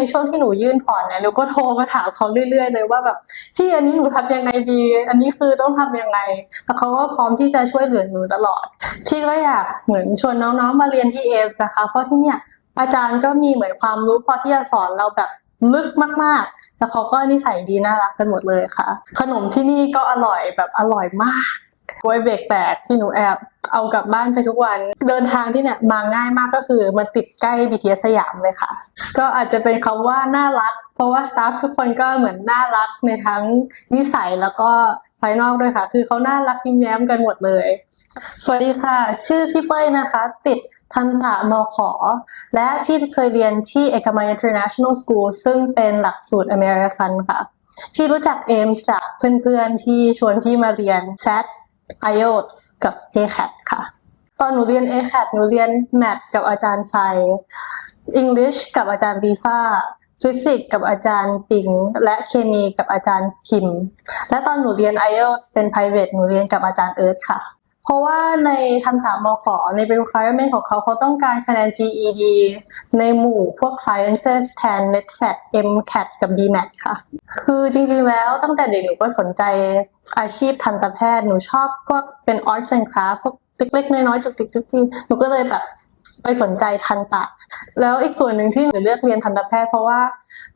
ในช่วงที่หนูยื่นพอร์ตเนี่ยหนูก็โทรมาถามเขาเรื่อยๆ เลยว่าแบบพี่อันนี้หนูทำยังไงดี อันนี้คือต้องทำยังไงแล้วเขาก็พร้อมที่จะช่วยเหลือหนูตลอด พี่ก็อยากเหมือนชวนน้องๆมาเรียนที่เอฟนะคะ เพราะที่เนี่ยอาจารย์ก็มีเหมือนความรู้พอที่จะสอนเราแบบลึกมากๆ แล้วเขาก็นิสัยดีน่ารักกันหมดเลยค่ะ ขนมที่นี่ก็อร่อยแบบอร่อยมาก กล้วยเบรกแตกที่หนูแอบเอากลับบ้านไปทุกวัน เดินทางที่เนี่ยมาง่ายมากก็คือ มันติดใกล้ BTS สยามเลยค่ะ ก็อาจจะเป็นคำว่าน่ารัก เพราะว่าสตาฟทุกคนก็เหมือนน่ารักในทั้งนิสัยแล้วก็ภายนอกด้วยค่ะ คือเขาน่ารักยิ้มแย้มกันหมดเลย สวัสดีค่ะ ชื่อพี่เป้ยนะคะ ติดทันตะมอขอ และพี่เคยเรียนที่เอกมัย International School ซึ่งเป็นหลักสูตรอเมริกันค่ะ พี่รู้จักเอมจากเพื่อนๆที่ชวนพี่มาเรียน SAT IELTS กับ ACAT ค่ะ ตอนหนูเรียน ACAT หนูเรียน Math กับอาจารย์ไฟ English กับอาจารย์วีซ่าฟิสิกส์กับอาจารย์ปิง และเคมีกับอาจารย์พิมพ์ และตอนหนูเรียน IELTS เป็น private หนูเรียนกับอาจารย์เอิร์ธค่ะ ราะว่าในทันตามขอใน requirement ของเขาเขาต้องการคะแนน GED ในหมู่พวก sciences แทน NETSAT MCAT กับ BMAT ค่ะ คือจริงๆแล้วตั้งแต่เด็กหนูก็สนใจอาชีพทันตแพทย์ หนูชอบพวกเป็น arts and craft พวกเล็กๆน้อยๆจุกจิกจุกจิกหนูก็เลยแบบไปสนใจทันตะ แล้วอีกส่วนหนึ่งที่หนูเลือกเรียนทันตแพทย์เพราะว่า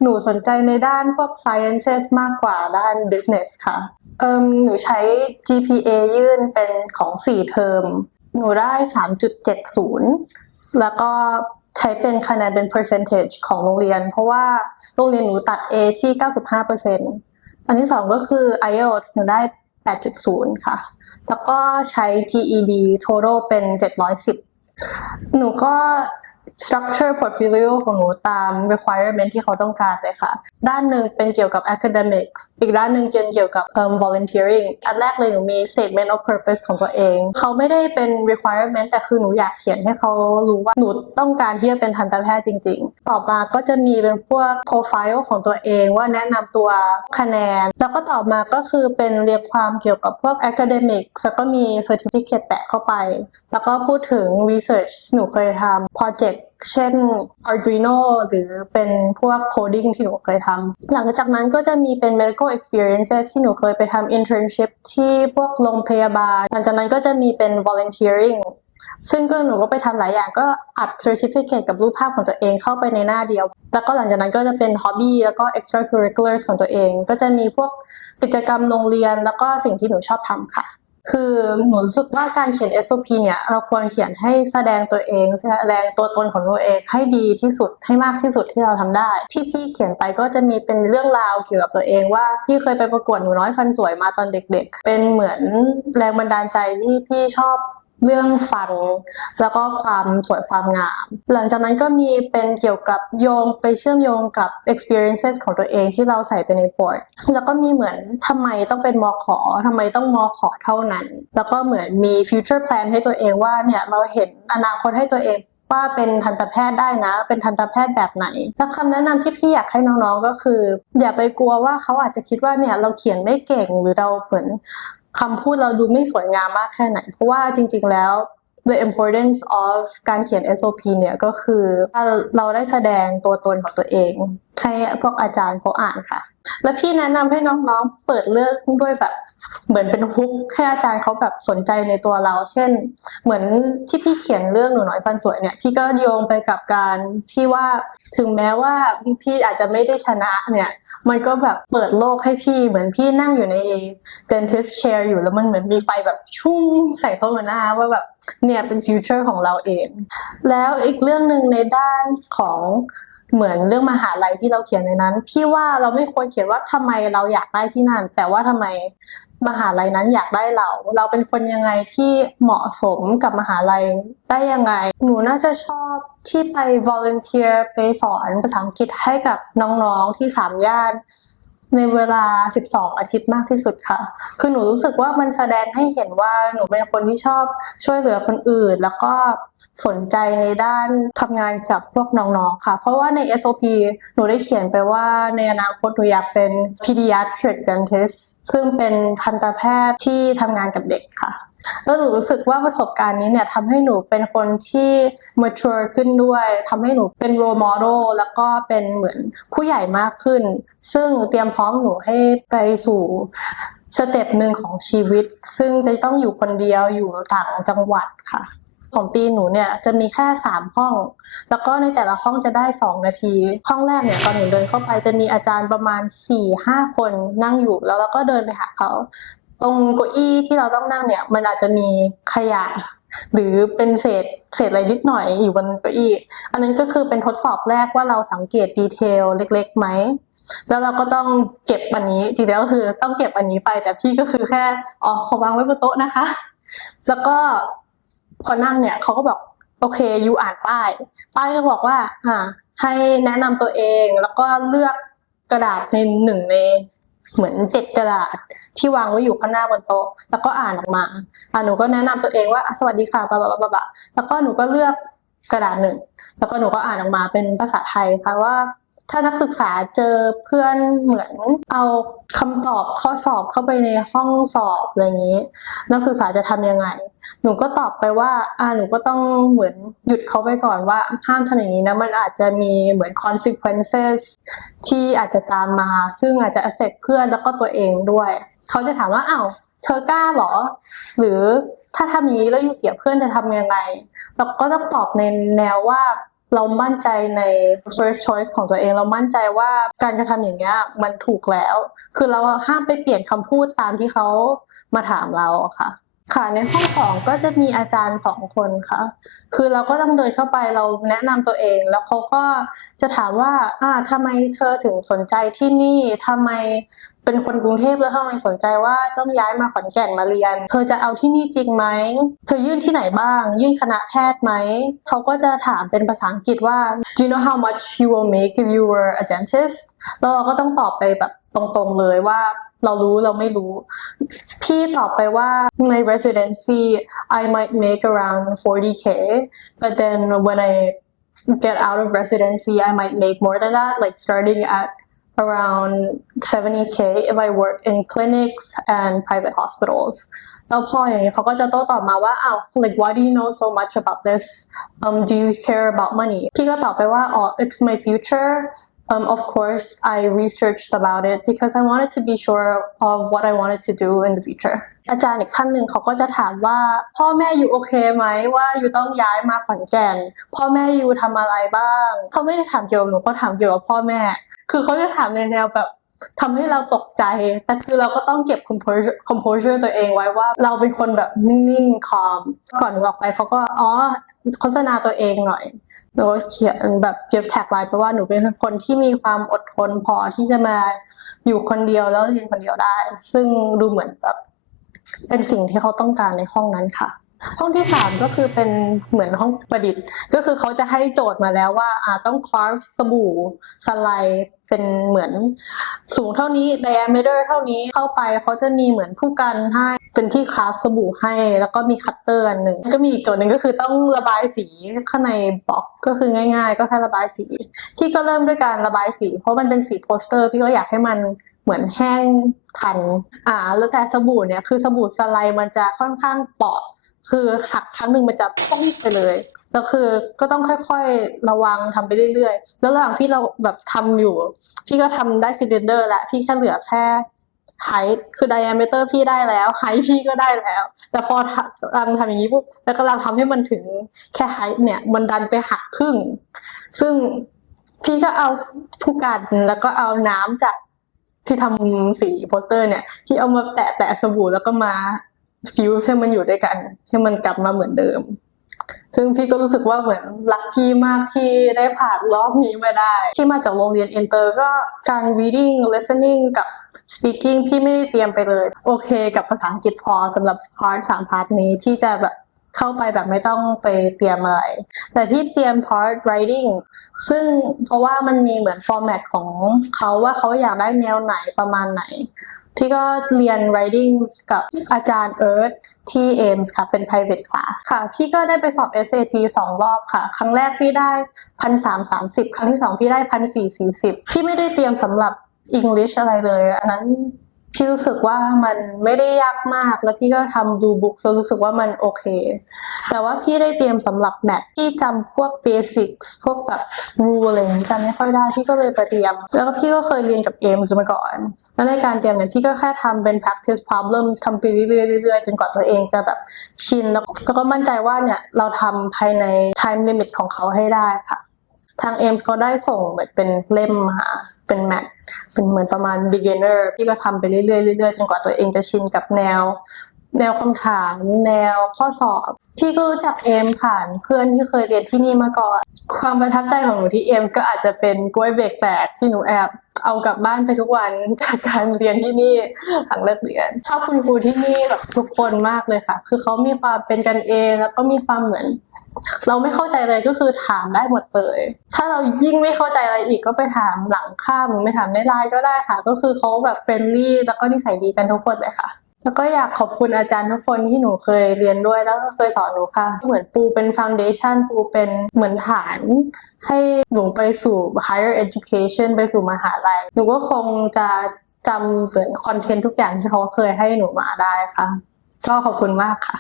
หนูสนใจในด้านพวก sciences มากกว่าด้าน business ค่ะเอิมหนูใช้ GPA ยื่นเป็นของ 4 เทอม หนูได้ 3.70 แล้วก็ใช้เป็นคะแนนเป็น percentage ของโรงเรียน เพราะว่าโรงเรียนหนูตัด A ที่ 95%อันที่สองก็คือ IELTS หนูได้ 8.0 ค่ะ แล้วก็ใช้ GED total เป็น 710 หนูก็ structure portfolio ของหนูตาม requirement ที่เขาต้องการเลยค่ะ ด้านหนึ่งเป็นเกี่ยวกับ academics อีกด้านหนึ่งเป็นเกี่ยวกับเอิ่ม volunteering อันแรกเลยหนูมี statement of purpose ของตัวเอง เขาไม่ได้เป็น requirement แต่คือหนูอยากเขียนให้เขารู้ว่าหนูต้องการที่จะเป็นทันตแพทย์จริง ๆ ต่อมาก็จะมีเป็นพวก profile ของตัวเองว่าแนะนำตัวคะแนน แล้วก็ต่อมาก็คือเป็นเรียงความเกี่ยวกับพวก academics แล้วก็มี certificate แปะเข้าไป แล้วก็พูดถึง research หนูเคยทำ project เช่น Arduino หรือเป็นพวก coding ที่หนูเคยทำหลังจากนั้นก็จะมีเป็น medical experiences ที่หนูเคยไปทำ internship ที่พวกโรงพยาบาล หลังจากนั้นก็จะมีเป็น volunteering ซึ่งก็หนูก็ไปทำหลายอย่างก็อัด certificate กับรูปภาพของตัวเองเข้าไปในหน้าเดียว แล้วก็หลังจากนั้นก็จะเป็น hobby แล้วก็ extracurriculars ของตัวเอง ก็จะมีพวกกิจกรรมโรงเรียนแล้วก็สิ่งที่หนูชอบทำค่ะ คือหนูรู้สึกว่าการเขียน SOP เนี่ยเราควรเขียนให้แสดงตัวเอง แสดงตัวตนของตัวเองให้ดีที่สุดให้มากที่สุดที่เราทำได้ ที่พี่เขียนไปก็จะมีเป็นเรื่องราวเกี่ยวกับตัวเองว่าพี่เคยไปประกวดหนูน้อยฟันสวยมาตอนเด็ก ๆ เป็นเหมือนแรงบันดาลใจที่พี่ชอบ เรื่องฟัน แล้วก็ความสวยความงาม หลังจากนั้นก็มีเป็นเกี่ยวกับโยงไปเชื่อมโยงกับ experiences ของตัวเองที่เราใส่ไปในพอร์แล้วก็มีเหมือนทำไมต้องเป็นมขอทำไมต้องมขอเท่านั้น แล้วก็เหมือนมี future plan ให้ตัวเองว่าเนี่ยเราเห็นอนาคตให้ตัวเองว่าเป็นทันตแพทย์ได้นะ เป็นทันตแพทย์แบบไหนแล้วคำแนะนำที่พี่อยากให้น้องๆก็คือ อย่าไปกลัวว่าเขาอาจจะคิดว่าเนี่ยเราเขียนไม่เก่งหรือเราเหมือน คำพูดเราดูไม่สวยงามมากแค่ไหน เพราะว่าจริง ๆ แล้ว the importance of การเขียน SOP เนี่ยก็คือถ้าเราได้แสดงตัวตนของตัวเอง ให้พวกอาจารย์เขาอ่านค่ะ แล้วพี่แนะนำให้น้องๆเปิดเลือกด้วยแบบ เหมือนเป็นฮุกให้อาจารย์เขาแบบสนใจในตัวเรา เช่น เหมือนที่พี่เขียนเรื่องหนูน้อยฟันสวยเนี่ย พี่ก็โยงไปกับการที่ว่าถึงแม้ว่าพี่อาจจะไม่ได้ชนะเนี่ย มันก็แบบเปิดโลกให้พี่เหมือนพี่นั่งอยู่ใน dentist chair อยู่แล้วมันเหมือนมีไฟแบบชุ่งใส่เข้ามาหน้าว่าแบบเนี่ยเป็นฟิวเจอร์ของเราเอง แล้วอีกเรื่องหนึ่งในด้านของ เหมือนเรื่องมหาลัยที่เราเขียนในนั้น พี่ว่าเราไม่ควรเขียนว่าทำไมเราอยากได้ที่นั่น แต่ว่าทำไมมหาลัยนั้นอยากได้เรา เราเป็นคนยังไงที่เหมาะสมกับมหาลัยได้ยังไง หนูน่าจะชอบที่ไป volunteer ไปสอนภาษาอังกฤษให้กับน้องๆที่สามย่านในเวลา 12 อาทิตย์มากที่สุดค่ะ คือหนูรู้สึกว่ามันแสดงให้เห็นว่าหนูเป็นคนที่ชอบช่วยเหลือคนอื่น แล้วก็ สนใจในด้านทำงานกับพวกน้องๆ ค่ะ เพราะว่าใน SOP หนูได้เขียนไปว่าในอนาคตหนูอยากเป็น pediatric dentist ซึ่งเป็นทันตแพทย์ที่ทำงานกับเด็กค่ะแล้วหนูรู้สึกว่าประสบการณ์นี้เนี่ยทำให้หนูเป็นคนที่ mature ขึ้นด้วยทำให้หนูเป็น role model แล้วก็เป็นเหมือนผู้ใหญ่มากขึ้น ซึ่งเตรียมพร้อมหนูให้ไปสู่สเต็ปหนึ่งของชีวิต ซึ่งจะต้องอยู่คนเดียวอยู่ต่างจังหวัดค่ะ ของปีหนูเนี่ยจะมีแค่สามห้อง แล้วก็ในแต่ละห้องจะได้สองนาที ห้องแรกเนี่ยตอนหนูเดินเข้าไปจะมีอาจารย์ประมาณสี่ห้าคนนั่งอยู่ แล้วเราก็เดินไปหาเขา ตรงเก้าอี้ที่เราต้องนั่งเนี่ย มันอาจจะมีขยะหรือเป็นเศษเศษอะไรนิดหน่อยอยู่บนเก้าอี้ อันนั้นก็คือเป็นทดสอบแรกว่าเราสังเกตดีเทลเล็กๆไหม แล้วเราก็ต้องเก็บอันนี้จริงๆแล้วคือต้องเก็บอันนี้ไป แต่พี่ก็คือแค่อ๋อขอวางไว้บนโต๊ะนะคะ แล้วก็ พอนั่งเนี่ยเขาก็บอกโอเคยูอ่านป้าย ป้ายก็บอกว่า อ่า ให้แนะนำตัวเองแล้วก็เลือกกระดาษในหนึ่งในเหมือนเจ็ดกระดาษที่วางไว้อยู่ข้างหน้าบนโต๊ะ แล้วก็อ่านออกมาอ่าหนูก็แนะนำตัวเองว่าสวัสดีค่ะบะบะบะบะบะแล้วก็หนูก็เลือกกระดาษหนึ่ง แล้วก็หนูก็อ่านออกมาเป็นภาษาไทยค่ะว่า ถ้านักศึกษาเจอเพื่อนเหมือนเอาคำตอบข้อสอบเข้าไปในห้องสอบอะไรอย่างนี้ นักศึกษาจะทำยังไง หนูก็ตอบไปว่า อ่าหนูก็ต้องเหมือนหยุดเขาไปก่อนว่าห้ามทำอย่างนี้นะมันอาจจะมีเหมือน consequences ที่อาจจะตามมา ซึ่งอาจจะ affect เพื่อนแล้วก็ตัวเองด้วย เขาจะถามว่าอ้าวเธอกล้าหรอ หรือถ้าทำอย่างนี้แล้วอยู่เสียเพื่อนจะทำยังไงเราก็ต้องตอบในแนวว่า เรามั่นใจใน first choice ของตัวเอง เรามั่นใจว่าการกระทำอย่างเงี้ยมันถูกแล้ว คือเราห้ามไปเปลี่ยนคำพูดตามที่เขามาถามเราค่ะ ค่ะในห้องของก็จะมีอาจารย์สองคนค่ะ คือเราก็ต้องเดินเข้าไปเราแนะนำตัวเอง แล้วเขาก็จะถามว่า อ่าทำไมเธอถึงสนใจที่นี่ทำไม เป็นคนกรุงเทพแล้วทำไมสนใจว่าต้องย้ายมาขอนแก่นมาเรียน เธอจะเอาที่นี่จริงไหม เธอยื่นที่ไหนบ้าง ยื่นคณะแพทย์ไหม เขาก็จะถามเป็นภาษาอังกฤษว่า do you know how much you will make if you were a dentist แล้วเราก็ต้องตอบไปแบบตรงๆเลยว่าเรารู้เราไม่รู้ พี่ตอบไปว่าใน residency I might make around 40k but then when I get out of residency I might make more than that like starting at around 70k if I work in clinics and private hospitals แล้วพออย่างนี้เขาก็จะโต้ตอบมาว่าอ้าว like why do you know so much about this um do you care about money พี่ก็ตอบไปว่าอ๋อ it's my future um of course I researched about it because I wanted to be sure of what I wanted to do in the future อาจารย์อีกท่านหนึ่งเขาก็จะถามว่า พ่อแม่อยู่โอเคไหมว่าอยู่ต้องย้ายมาขอนแก่น พ่อแม่อยู่ทำอะไรบ้าง เขาไม่ได้ถามเกี่ยวกับหนูก็ถามเกี่ยวกับพ่อแม่ คือเขาจะถามในแนวแบบทำให้เราตกใจ แต่คือเราก็ต้องเก็บ composure composure ตัวเองไว้ว่าเราเป็นคนแบบนิ่งๆ calm ก่อนออกไปเขาก็ อ๋อ โฆษณาตัวเองหน่อยหนูก็เขียนแบบ give tag line ไปว่าหนูเป็นคนที่มีความอดทนพอที่จะมาอยู่คนเดียวแล้วเรียนคนเดียวได้ ซึ่งดูเหมือนแบบเป็นสิ่งที่เขาต้องการในห้องนั้นค่ะ ห้องที่สามก็คือเป็นเหมือนห้องประดิษฐ์ ก็คือเขาจะให้โจทย์มาแล้วว่าอ่าต้อง carve สบู่สไลด์เป็นเหมือนสูงเท่านี้ diameter เท่านี้เข้าไปเขาจะมีเหมือนผู้กันให้เป็นที่คราฟสบู่ให้ แล้วก็มีคัตเตอร์อันหนึ่งก็มีอีกโจทย์หนึ่งก็คือต้องระบายสีข้างในบล็อกก็คือง่าย ๆ ก็แค่ระบายสี ที่ก็เริ่มด้วยการระบายสี เพราะมันเป็นสีโปสเตอร์พี่ก็อยากให้มันเหมือนแห้งทัน อ่า แล้วแต่สบู่เนี่ย คือสบู่สไลด์มันจะค่อนข้างเปราะ คือหักครั้งหนึ่งมันจะป้องไปเลยแล้วคือก็ต้องค่อยๆระวังทำไปเรื่อยๆ แล้วระหว่างที่เราแบบทำอยู่ พี่ก็ทำได้ซิลินเดอร์แล้วพี่แค่เหลือแค่ไฮคือ diameter พี่ได้แล้วไฮพี่ก็ได้แล้ว แต่พอกำลังทำอย่างนี้ปุ๊บแล้วกำลังทำให้มันถึงแค่ไฮเนี่ย มันดันไปหักครึ่ง ซึ่งพี่ก็เอาผู้กันแล้วก็เอาน้ำจากที่ทำสีโปสเตอร์เนี่ย ที่เอามาแตะแตะสบู่แล้วก็มา ฟิวให้มันอยู่ด้วยกัน ให้มันกลับมาเหมือนเดิม ซึ่งพี่ก็รู้สึกว่าเหมือนลัคกี้มากที่ได้ผ่านรอบนี้มาได้ ที่มาจากโรงเรียนอินเตอร์ก็การ reading listening กับ speaking พี่ไม่ได้เตรียมไปเลย โอเคกับภาษาอังกฤษพอสำหรับพาร์ทสามพาร์ทนี้ที่จะแบบเข้าไปแบบไม่ต้องไปเตรียมอะไร แต่พี่เตรียม part writing ซึ่งเพราะว่ามันมีเหมือน format ของเขาว่าเขาอยากได้แนวไหนประมาณไหน พี่ก็เรียน writing กับอาจารย์เอิร์ธที่ AIMS ค่ะ เป็น private class ค่ะ พี่ก็ได้ไปสอบ SAT สองรอบค่ะ ครั้งแรกพี่ได้พันสามสามสิบครั้งที่สองพี่ได้พันสี่สี่สิบพี่ไม่ได้เตรียมสำหรับ English อะไรเลย อันนั้น พี่รู้สึกว่ามันไม่ได้ยากมาก แล้วพี่ก็ทำดูบุ๊กรู้สึกว่ามันโอเค แต่ว่าพี่ได้เตรียมสำหรับแมทที่จำพวกเบสิกพวกแบบรูอะไรอย่างนี้จำไม่ค่อยได้พี่ก็เลยไปเตรียม แล้วก็พี่ก็เคยเรียนกับเอมส์มาก่อน แล้วในการเตรียมเนี่ยพี่ก็แค่ทำเป็น practice problem ทำไปเรื่อยๆเรื่อยๆจนกว่าตัวเองจะแบบชินแล้วแล้วก็มั่นใจว่าเนี่ยเราทำภายใน time limit ของเขาให้ได้ค่ะ ทางเอมส์เขาได้ส่งเหมือนเป็นเล่มมา เป็นแมทเป็นเหมือนประมาณ beginner พี่ก็ทำไปเรื่อยๆเรื่อยๆจนกว่าตัวเองจะชินกับแนว แนวคำถามแนวข้อสอบ พี่ก็รู้จักเอมผ่านเพื่อนที่เคยเรียนที่นี่มาก่อน ความประทับใจของหนูที่เอมก็อาจจะเป็นกล้วยเบรกแตกที่หนูแอบเอากลับบ้านไปทุกวันจากการเรียนที่นี่หลังเลิกเรียนชอบคุณครูที่นี่แบบทุกคนมากเลยค่ะ คือเขามีความเป็นกันเองแล้วก็มีความเหมือน เราไม่เข้าใจอะไรก็คือถามได้หมดเลย ถ้าเรายิ่งไม่เข้าใจอะไรอีกก็ไปถามหลังข้ามหรือไปถามในไลน์ก็ได้ค่ะ ก็คือเขาแบบเฟรนลี่แล้วก็นิสัยดีกันทุกคนเลยค่ะ แล้วก็อยากขอบคุณอาจารย์ทุกคนที่หนูเคยเรียนด้วยแล้วก็เคยสอนหนูค่ะ เหมือนปูเป็นฟ u n เดชั n ปูเป็นเหมือนฐาน ให้หนูไปสู่ higher education ไปสู่มหาลัย หนูก็คงจะจำเหมือนคอนเทนต์ทุกอย่างที่เขาเคยให้หนูมาได้ค่ะ ก็ขอบคุณมากค่ะ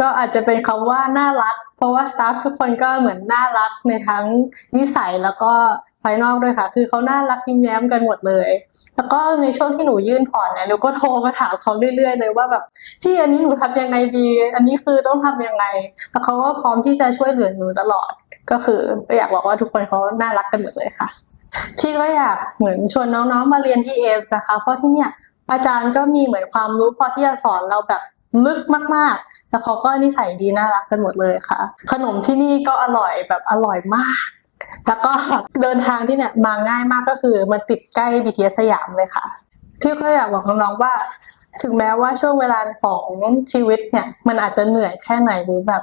ก็อาจจะเป็นคำว่าน่ารัก เพราะว่าสตาฟทุกคนก็เหมือนน่ารักในทั้งนิสัยแล้วก็ภายนอกด้วยค่ะ คือเขาน่ารักยิ้มแย้มกันหมดเลย แล้วก็ในช่วงที่หนูยื่นพอร์ตเนี่ยหนูก็โทรมาถามเขาเรื่อยๆเลยว่าแบบที่อันนี้หนูทำยังไงดี อันนี้คือต้องทำยังไง แล้วเขาก็พร้อมที่จะช่วยเหลือหนูตลอด ก็คืออยากบอกว่าทุกคนเขาน่ารักกันหมดเลยค่ะพี่ก็อยากเหมือนชวนน้องๆมาเรียนที่เอฟนะคะ เพราะที่เนี่ยอาจารย์ก็มีเหมือนความรู้พอที่จะสอนเราแบบ ลึกมากๆ แล้วเขาก็นิสัยดีน่ารักกันหมดเลยค่ะ ขนมที่นี่ก็อร่อยแบบอร่อยมาก แล้วก็เดินทางที่เนี่ยมาง่ายมากก็คือมันติดใกล้ BTS สยามเลยค่ะพี่ก็อยากบอกน้องๆว่า ถึงแม้ว่าช่วงเวลาของชีวิตเนี่ย มันอาจจะเหนื่อยแค่ไหนหรือแบบ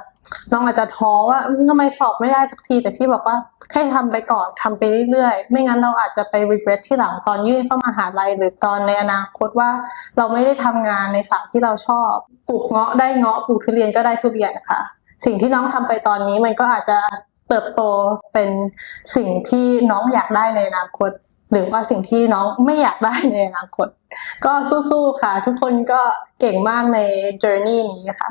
น้องอาจจะท้อว่าทำไมสอบไม่ได้สักที แต่พี่บอกว่าให้ทำไปก่อนทำไปเรื่อยๆ ไม่งั้นเราอาจจะไป regret ที่หลังตอนยื่นเข้ามหาลัยหรือตอนในอนาคตว่า เราไม่ได้ทำงานในสายที่เราชอบปลูกเงาะได้เงาะปลูกทุเรียนก็ได้ทุเรียนค่ะ สิ่งที่น้องทำไปตอนนี้มันก็อาจจะเติบโตเป็นสิ่งที่น้องอยากได้ในอนาคต หรือว่าสิ่งที่น้องไม่อยากได้ในอนาคต ก็สู้ๆค่ะ ทุกคนก็เก่งมากใน journey นี้ค่ะ